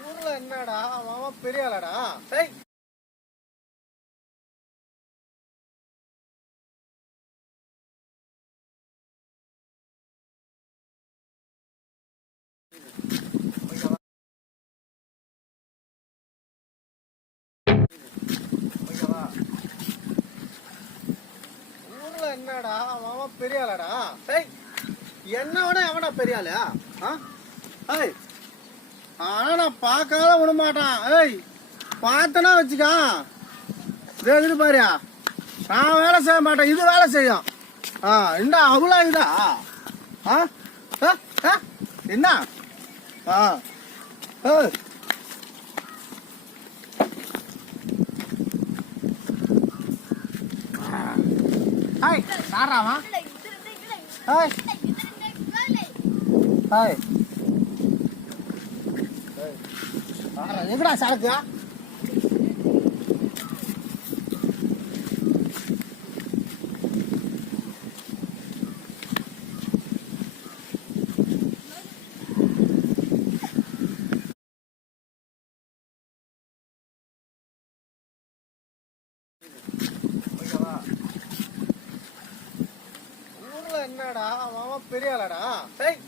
ஊர்ல என்னடா அவன் பெரிய ஆளாடா. டேய் ஊர்ல என்னடா அவன் பெரிய ஆளாடா. டேய் என்னோட எவனா பெரிய ஆளு? ஏய் ஆனா நான் பார்க்காத விட மாட்டான். ஏய் பார்த்தனா வச்சுக்கா இது பாரியா, நான் வேலை செய்ய மாட்டேன், இது வேலை செய்யும். என்ன அவ்வளோ இதா? என்ன யாராவா? எங்கடா சரக்கு? ஊர்ல என்னடா அவன் பெரிய ஆளாடா.